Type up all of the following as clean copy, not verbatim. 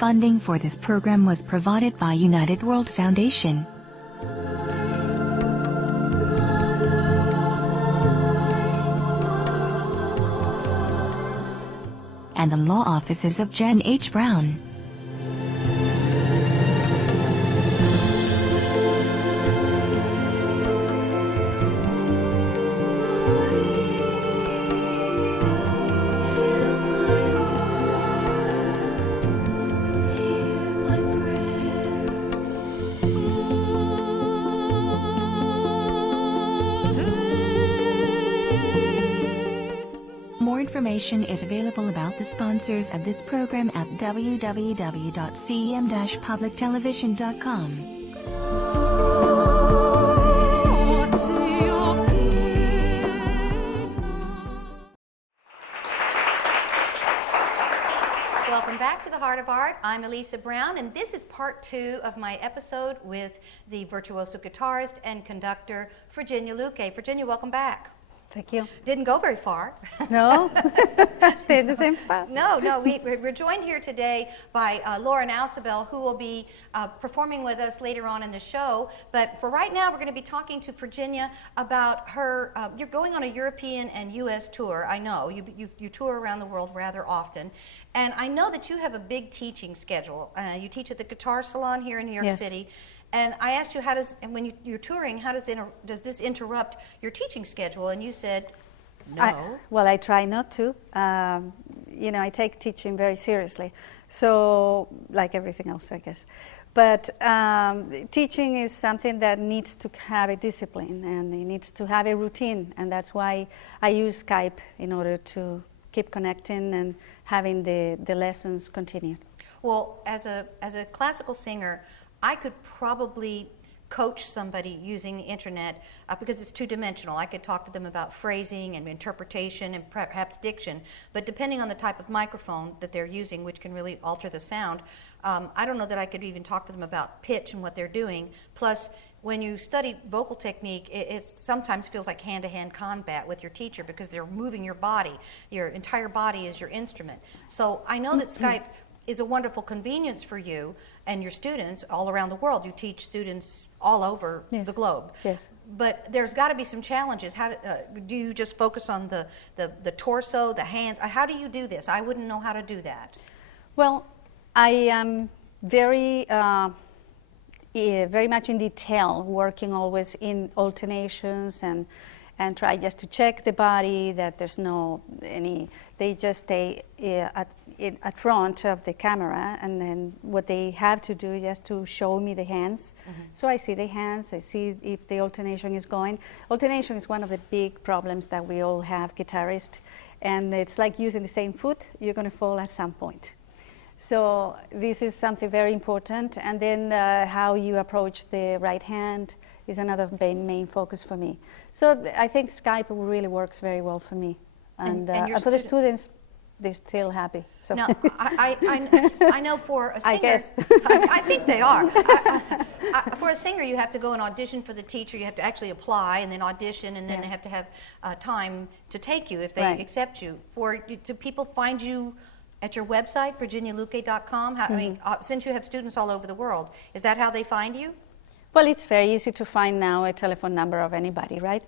Funding for this program was provided by United World Foundation and the law offices of Jen H. Brown. More information is available about the sponsors of this program at www.cem-publictelevision.com. Welcome back to the Heart of Art. I'm Elisa Brown, and this is part 2 of my episode with the virtuoso guitarist and conductor, Virginia Luque. Virginia, welcome back. Thank you. Didn't go very far. No, stayed the same spot. No, we're joined here today by Laura Ensemble, who will be performing with us later on in the show. But for right now, we're going to be talking to Virginia about her. You're going on a European and U.S. tour. I know you tour around the world rather often, and I know that you have a big teaching schedule. You teach at the Guitar Salon here in New York Yes. City. And I asked you, when you're touring, how does this interrupt your teaching schedule? And you said, no. I try not to. I take teaching very seriously. So, like everything else, I guess. But teaching is something that needs to have a discipline, and it needs to have a routine. And that's why I use Skype in order to keep connecting and having the lessons continue. Well, as a classical singer, I could probably coach somebody using the internet because it's two-dimensional. I could talk to them about phrasing and interpretation and perhaps diction, but depending on the type of microphone that they're using, which can really alter the sound, I don't know that I could even talk to them about pitch and what they're doing. Plus, when you study vocal technique, it sometimes feels like hand-to-hand combat with your teacher because they're moving your body. Your entire body is your instrument. So I know that Skype is a wonderful convenience for you and your students all around the world. You teach students all over the globe. Yes. But there's got to be some challenges. How do you just focus on the torso, the hands? How do you do this? I wouldn't know how to do that. Well, I am very much in detail, working always in alternations and try just to check the body, that there's they just stay at front of the camera, and then what they have to do is just to show me the hands. Mm-hmm. So I see the hands, I see if the alternation is going. Alternation is one of the big problems that we all have, guitarists, and it's like using the same foot, you're going to fall at some point. So this is something very important, and then how you approach the right hand is another main focus for me. So I think Skype really works very well for me. And for the students, they're still happy. So. No, I know for a singer, I guess. I think they are. For a singer, you have to go and audition for the teacher. You have to actually apply and then audition, and then they have to have time to take you if they accept you. Do people find you at your website, virginialuque.com? I mean, since you have students all over the world, is that how they find you? Well, it's very easy to find now a telephone number of anybody, right?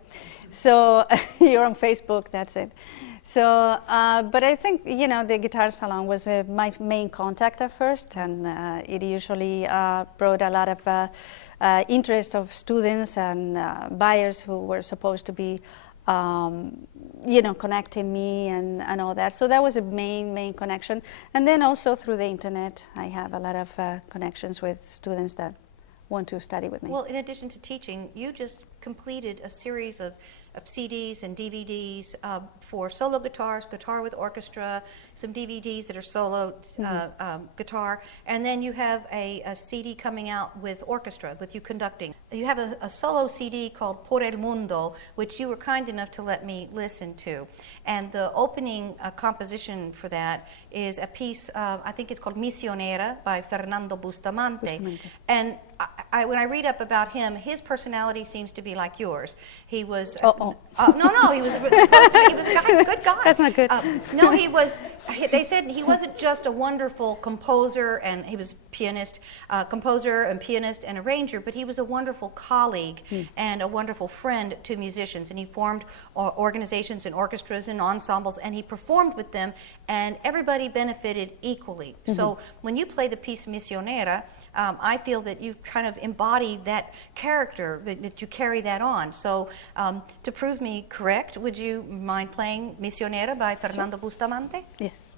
So you're on Facebook, that's it. So, but I think, the Guitar Salon was my main contact at first, and it usually brought a lot of interest of students and buyers who were supposed to be, connecting me and all that. So that was a main connection. And then also through the internet, I have a lot of connections with students that want to study with me. Well, in addition to teaching, you just completed a series of CDs and DVDs for solo guitars, guitar with orchestra, some DVDs that are solo guitar, and then you have a CD coming out with orchestra, with you conducting. You have a solo CD called Por el Mundo, which you were kind enough to let me listen to. And the opening composition for that is a piece, I think it's called Misionera by Fernando Bustamante. And when I read up about him, his personality seems to be like yours. He was Uh-oh. No, he was a good guy. That's not good. No, he was. They said he wasn't just a wonderful composer, and he was pianist, composer and pianist and arranger, but he was a wonderful colleague and a wonderful friend to musicians. And he formed organizations and orchestras and ensembles, and he performed with them, and everybody benefited equally. So when you play the piece Misionera, I feel that you kind of embody that character, that you carry that on. So to prove me correct, would you mind playing Misionera by Fernando Bustamante? Yes.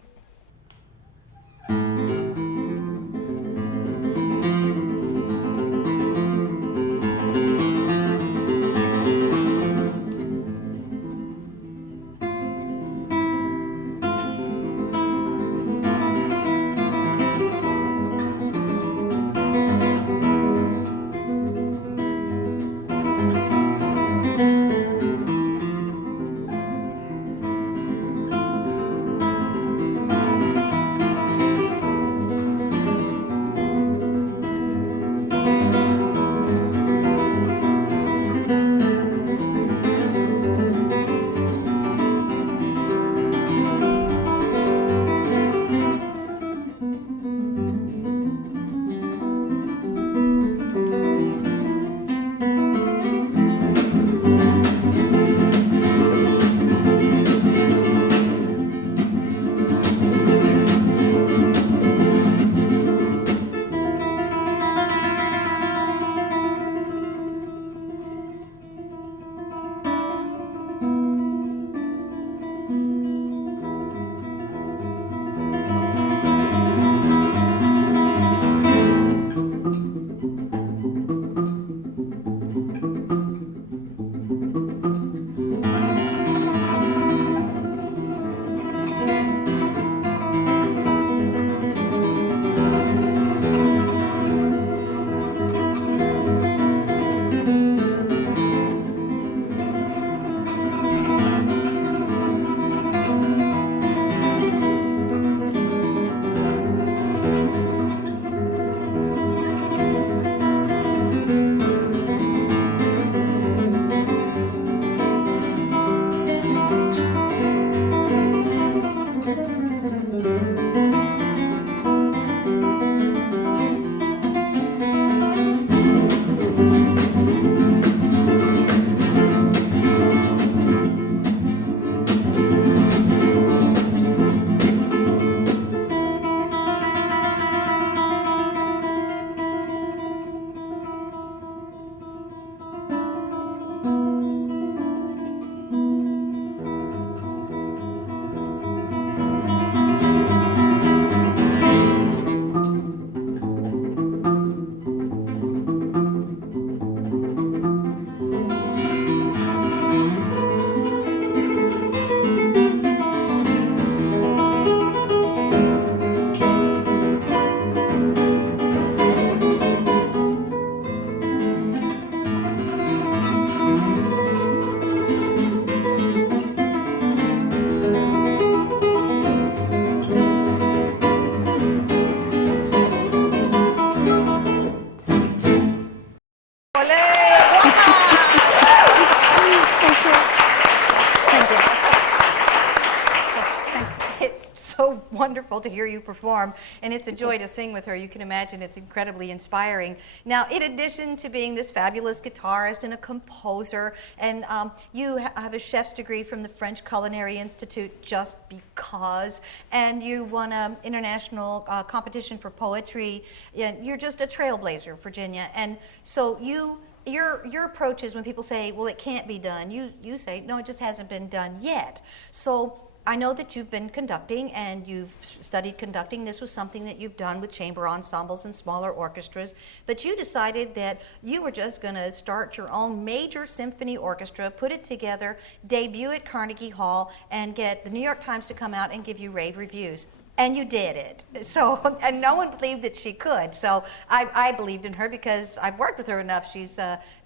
So wonderful to hear you perform, and it's a joy to sing with her. You can imagine it's incredibly inspiring. Now, in addition to being this fabulous guitarist and a composer, and you have a chef's degree from the French Culinary Institute just because, and you won an international competition for poetry. You're just a trailblazer, Virginia. And so your approach is when people say, well, it can't be done, you say, no, it just hasn't been done yet. So I know that you've been conducting and you've studied conducting. This was something that you've done with chamber ensembles and smaller orchestras, but you decided that you were just going to start your own major symphony orchestra, put it together, debut at Carnegie Hall, and get the New York Times to come out and give you rave reviews. And you did it. So, and no one believed that she could. So I believed in her because I've worked with her enough. She's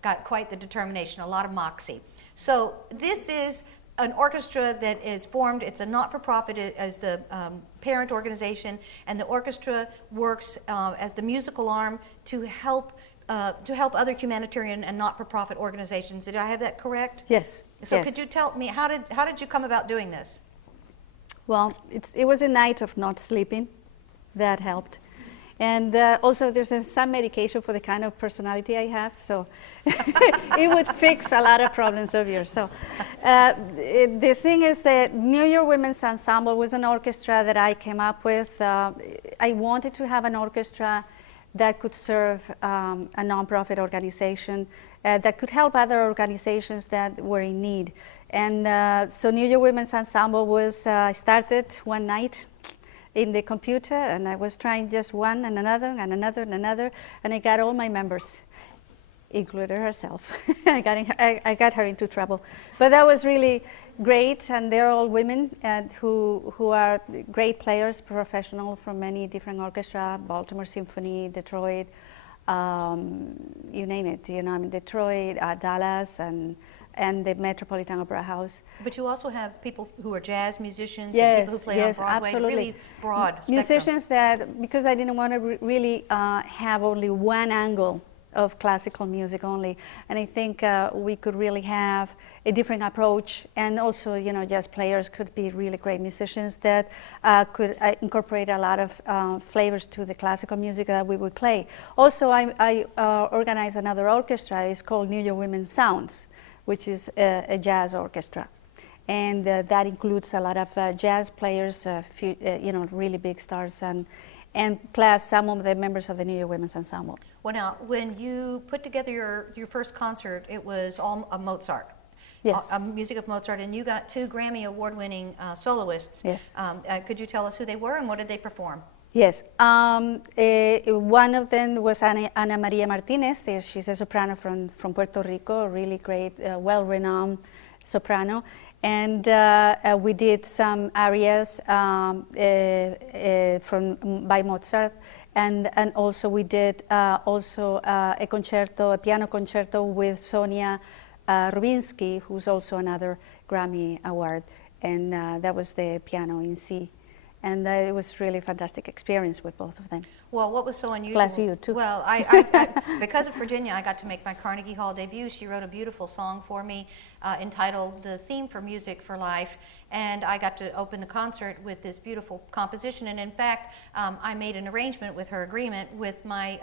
got quite the determination, a lot of moxie. So this is an orchestra that is formed. It's a not-for-profit as the parent organization, and the orchestra works as the musical arm to help to help other humanitarian and not-for-profit organizations. Did I have that correct? Yes. So yes. could you tell me, how did you come about doing this? Well, it was a night of not sleeping. That helped. And also there's some medication for the kind of personality I have, so it would fix a lot of problems of yours. So the thing is that New York Women's Ensemble was an orchestra that I came up with. I wanted to have an orchestra that could serve a nonprofit organization that could help other organizations that were in need. And so New York Women's Ensemble was started one night in the computer, and I was trying just one and another and another and another, and I got all my members, including herself. I got her into trouble. But that was really great, and they're all women and who are great players, professional from many different orchestra, Baltimore Symphony, Detroit, you name it, you know, I mean, Detroit, Dallas, and the Metropolitan Opera House. But you also have people who are jazz musicians yes, and people who play yes, on Broadway, absolutely. really broad spectrum. Musicians that, because I didn't want to really have only one angle of classical music only, and I think we could really have a different approach, and also, you know, jazz players could be really great musicians that could incorporate a lot of flavors to the classical music that we would play. Also, I organize another orchestra. It's called New York Women's Sounds, which is a jazz orchestra. And that includes a lot of jazz players, you know, really big stars, and plus some of the members of the New York Women's Ensemble. Well, now, when you put together your first concert, it was all Mozart. Yes. Music of Mozart, and you got 2 Grammy Award-winning soloists. Yes. Could you tell us who they were and what did they perform? Yes. One of them was Ana Maria Martinez. She's a soprano from Puerto Rico, a really great, well-renowned soprano. And we did some arias by Mozart, and also we did a concerto, a piano concerto with Sonia Rubinsky, who's also another Grammy Award, and that was the piano in C. And it was really a fantastic experience with both of them. Well, what was so unusual? Bless you, too. Well, because of Virginia, I got to make my Carnegie Hall debut. She wrote a beautiful song for me entitled The Theme for Music for Life, and I got to open the concert with this beautiful composition. And in fact, I made an arrangement with her agreement with my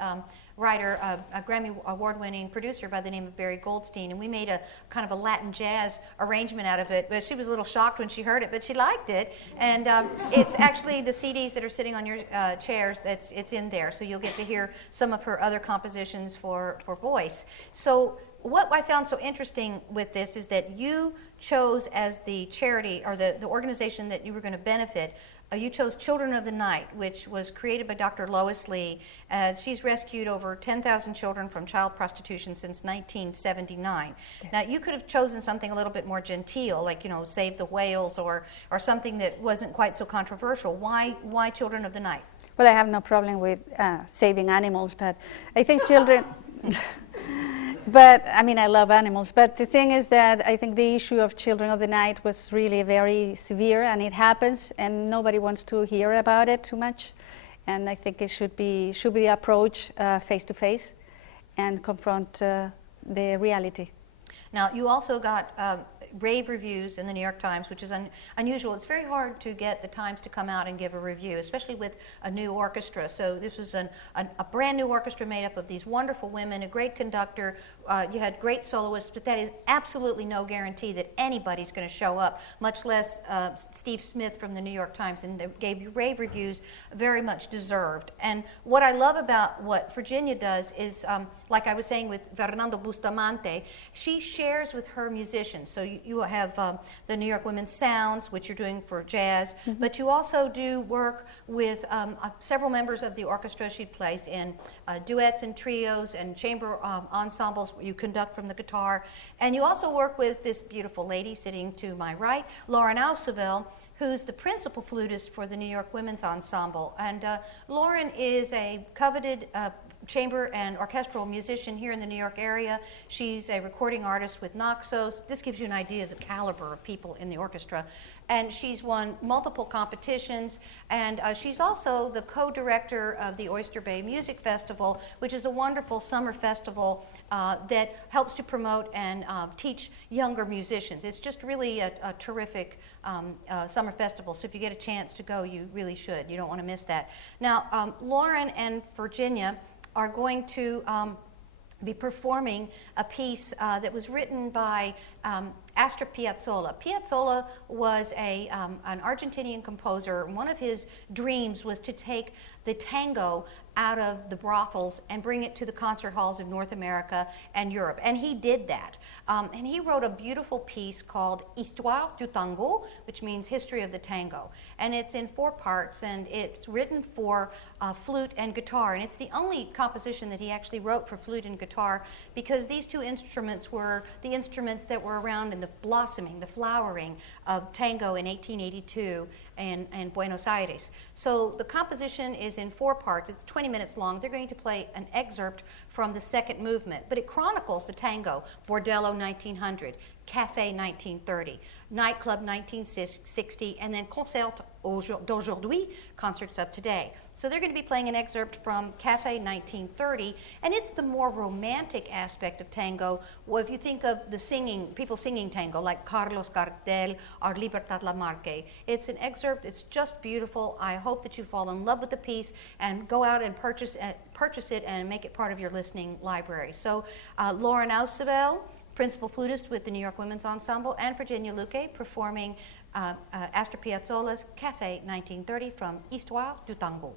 writer, a Grammy Award-winning producer by the name of Barry Goldstein, and we made a kind of a Latin jazz arrangement out of it. But she was a little shocked when she heard it, but she liked it. And it's actually the CDs that are sitting on your chairs. It's in there, so you'll get to hear some of her other compositions for voice. So what I found so interesting with this is that you chose as the charity or the organization that you were going to benefit. You chose Children of the Night, which was created by Dr. Lois Lee. She's rescued over 10,000 children from child prostitution since 1979. Now, you could have chosen something a little bit more genteel, like, you know, Save the Whales, or something that wasn't quite so controversial. Why Children of the Night? Well, I have no problem with saving animals, but I think children... But, I mean, I love animals, but the thing is that I think the issue of Children of the Night was really very severe, and it happens, and nobody wants to hear about it too much. And I think it should be approached face to face and confront the reality. Now, you also got rave reviews in the New York Times, which is unusual. It's very hard to get the Times to come out and give a review, especially with a new orchestra. So this was a brand new orchestra made up of these wonderful women, a great conductor. You had great soloists, but that is absolutely no guarantee that anybody's going to show up, much less Steve Smith from the New York Times, and they gave you rave reviews, very much deserved. And what I love about what Virginia does is, like I was saying with Fernando Bustamante, she shares with her musicians. So you have the New York Women's Sounds, which you're doing for jazz, but you also do work with several members of the orchestra. She plays in duets and trios and chamber ensembles you conduct from the guitar. And you also work with this beautiful lady sitting to my right, Lauren Ausubel, who's the principal flutist for the New York Women's Ensemble. And Lauren is a coveted chamber and orchestral musician here in the New York area. She's a recording artist with Naxos. This gives you an idea of the caliber of people in the orchestra. And she's won multiple competitions, and she's also the co-director of the Oyster Bay Music Festival, which is a wonderful summer festival that helps to promote and teach younger musicians. It's just really a terrific summer festival, so if you get a chance to go, you really should. You don't want to miss that. Now, Lauren and Virginia are going to be performing a piece that was written by Astor Piazzolla. Piazzolla was an Argentinian composer. One of his dreams was to take the tango out of the brothels and bring it to the concert halls of North America and Europe. And he did that. And he wrote a beautiful piece called Histoire du Tango, which means History of the Tango. And it's in 4 parts, and it's written for flute and guitar. And it's the only composition that he actually wrote for flute and guitar, because these 2 instruments were the instruments that were around in the blossoming, the flowering of tango in 1882 in Buenos Aires. So the composition is in 4 parts. It's 20 minutes long. They're going to play an excerpt from the 2nd movement, but it chronicles the tango: Bordello 1900, Café 1930, Nightclub 1960, and then Concert d'aujourd'hui, concerts of today. So they're going to be playing an excerpt from Café 1930, and it's the more romantic aspect of tango. Well, if you think of the singing, people singing tango, like Carlos Gardel or Libertad Lamarque, it's an excerpt. It's just beautiful. I hope that you fall in love with the piece and go out and purchase it and make it part of your listening library. So Lauren Ausubel, principal flutist with the New York Women's Ensemble, and Virginia Luque performing Astor Piazzolla's Café 1930 from Histoire du Tango.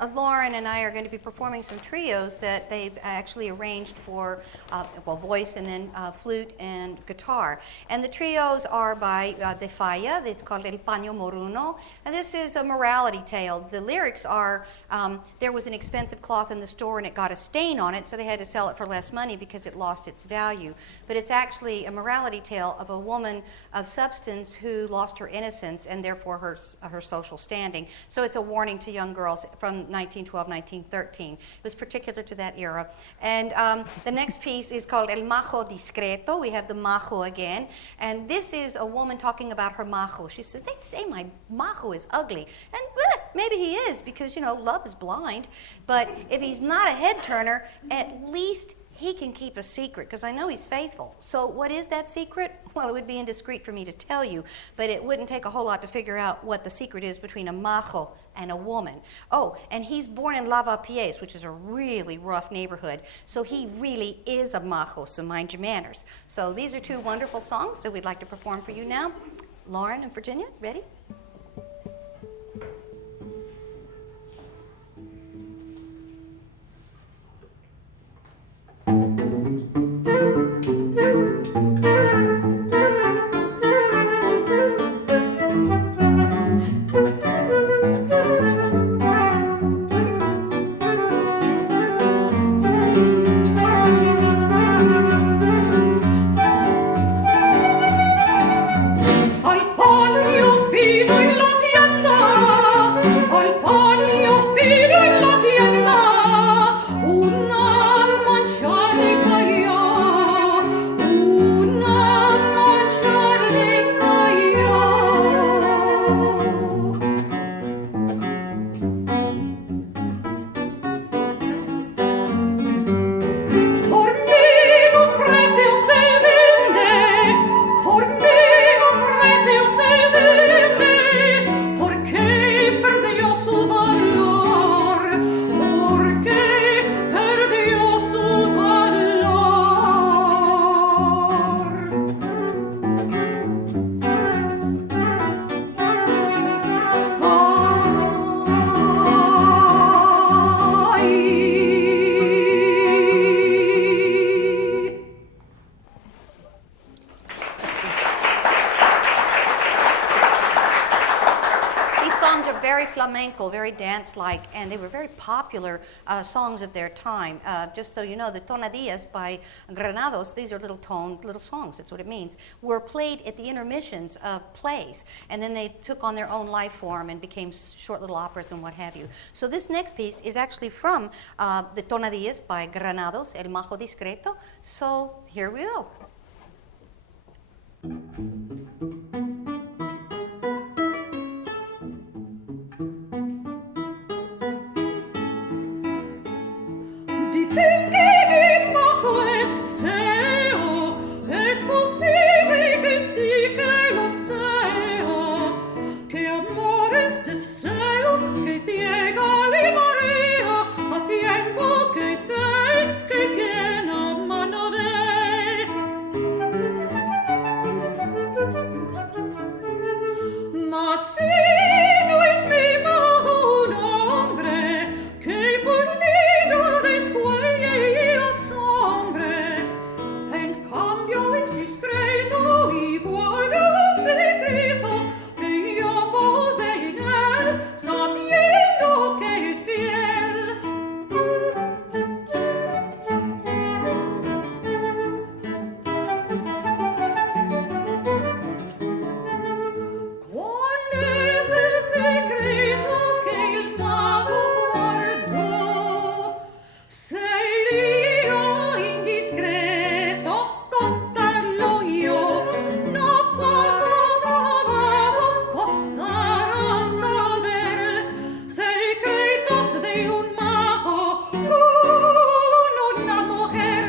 And Lauren and I are going to be performing some trios that they've actually arranged for, voice and then flute and guitar. And the trios are by De Falla. It's called El Paño Moruno. And this is a morality tale. The lyrics are, there was an expensive cloth in the store and it got a stain on it, so they had to sell it for less money because it lost its value. But it's actually a morality tale of a woman of substance who lost her innocence and therefore her social standing. So it's a warning to young girls from 1912, 1913. It was particular to that era. And the next piece is called El Majo Discreto. We have the majo again. And this is a woman talking about her majo. She says, they say my majo is ugly. And maybe he is, because, you know, love is blind. But if he's not a head turner, at least he can keep a secret, because I know he's faithful. So what is that secret? Well, it would be indiscreet for me to tell you, but it wouldn't take a whole lot to figure out what the secret is between a majo and a woman. Oh, and he's born in Lavapiés, which is a really rough neighborhood, so he really is a majo, so mind your manners. So these are two wonderful songs that we'd like to perform for you now. Lauren and Virginia, ready? Flamenco, very dance-like, and they were very popular songs of their time. Just so you know, the tonadillas by Granados, these are little songs, that's what it means, were played at the intermissions of plays, and then they took on their own life form and became short little operas and what have you. So this next piece is actually from the tonadillas by Granados, El Majo Discreto, so here we go. Dicen que mi majo es feo, es posible que sí que lo sea, que amor es deseo, que ciega y marea, a tiempo que sé que quien ama no ve. Mas si no es mi majo un hombre, que por libro descuelle y asombre, en cambio es discreto y guarda un secreto que yo pose en él, sabiendo que es fiel. ¿Cuál es el secreto que el mago guardó? Sería indiscreto contarlo yo, no poco trabajo costará saber secretos de un mago con una mujer,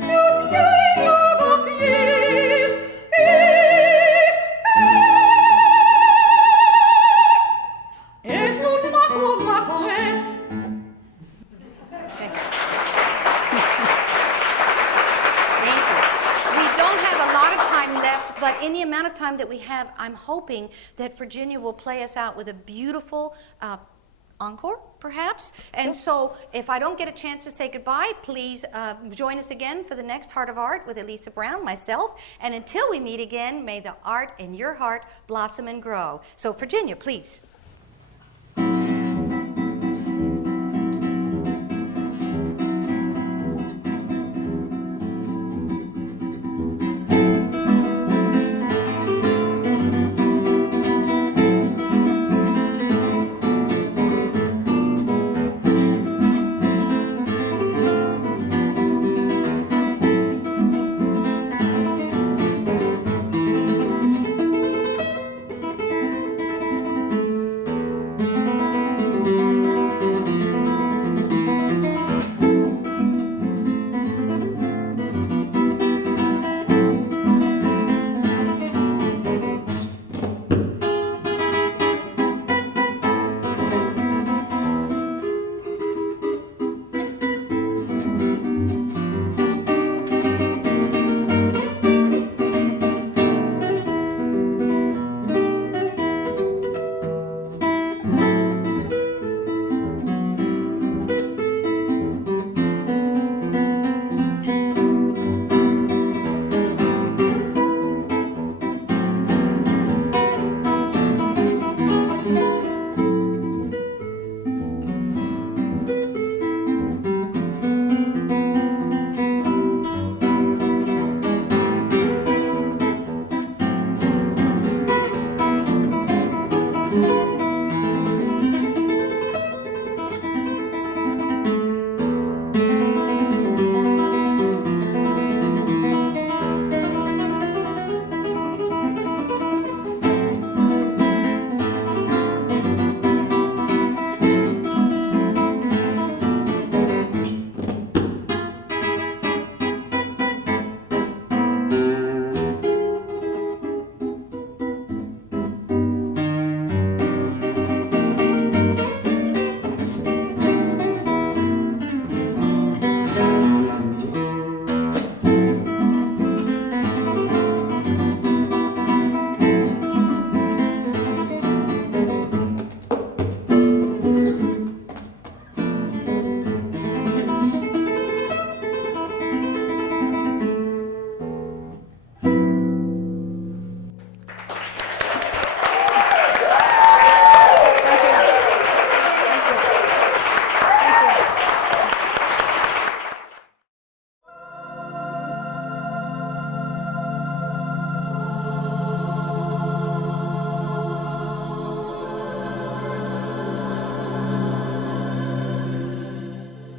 no tiene lavapiés es un mago es. Thank you. We don't have a lot of time left, but in the amount of time that we have, I'm hoping that Virginia will play us out with a beautiful encore, perhaps. And so if I don't get a chance to say goodbye, please join us again for the next Heart of Art with Elisa Brown, myself. And until we meet again, may the art in your heart blossom and grow. So Virginia, please.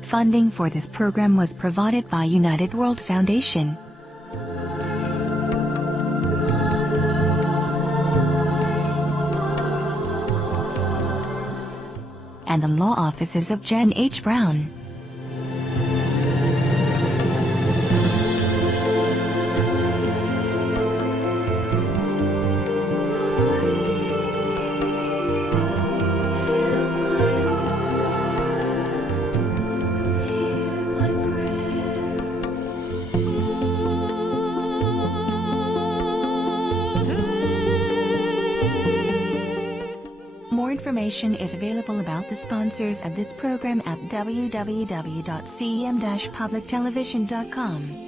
Funding for this program was provided by United World Foundation and the law offices of Jen H. Brown. More information is available about the sponsors of this program at www.cem-publictelevision.com.